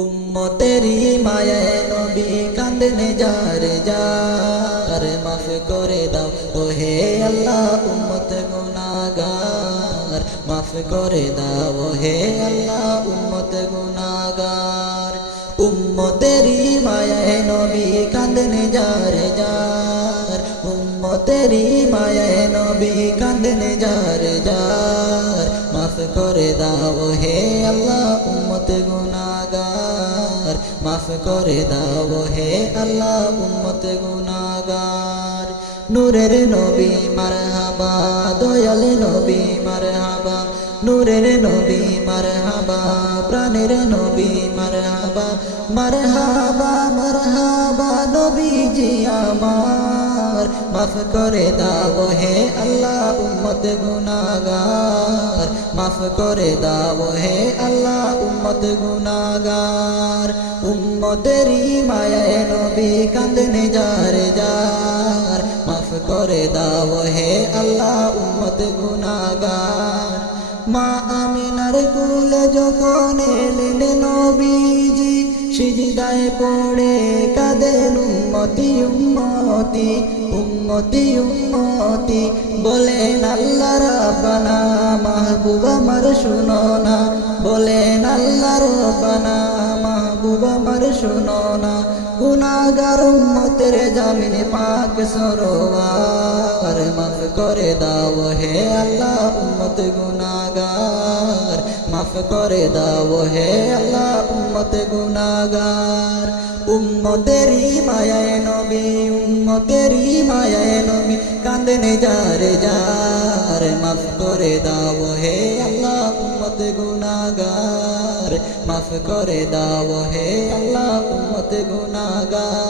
উম্মতেরি মায়ায় নবী কাঁদেন যারে যার, মাফ করে দাও ও হে আল্লাহ উম্মত গুনাহগার, মাফ করে দাও ও হে আল্লাহ উম্মত গুনাহগার। উম্মতেরি মায়ায় নবী কাঁদেন যারে যার, উম্মতেরি মায়ায় নবী কাঁদেন যারে যার, মাফ করে দাও হে আল্লাহ উম্মত গুনাহগার, মাফ করে দাও হে আল্লাহ উম্মত গুনাহগার। নূরের নবী মারহাবা, দয়াল নবী মারহাবা, নূরের নবী মারহাবা, প্রাণের নবী মারহাবা, মারহাবা মারহাবা নবীজি আমার, মাফ করে দাও হে আল্লাহ উম্মত গুনাহগার, মাফ করে দাও হে আল্লাহ উম্মত গুনাহগার। উম্মতেরি মায়ায় নবী কাঁদেন যারে যার, মাফ করে দাও হে আল্লাহ উম্মত গুনাহগার। মা আমিনার কোলে যখন এলেন নবীজি, সিজদায় পড়ে কাঁদেন উম্মতি উম্মতি উম্মতি উম্মতি, বলেন আল্লাহ রাব্বানা মাহবুব আমার শুনো না, বলেন আল্লাহ রাব্বানা মাহবুব আমার শুনো না। গুনাহগার উম্মতের জামিনে পাক সরোয়ার, মাফ করে দাও হে আল্লাহ উম্মত গুনাহগার, মাফ করে দাও হে আল্লাহ উম্মত গুনাহগার। উম্মতেরি মায়ায় নবী, উম্মতেরি মায়ায় নবী কাঁদেন যারে যার, মাফ করে দাও হে আল্লাহ উম্মত গুনাহগার, মাফ করে দাও হে আল্লাহ উম্মত গুনাহগার।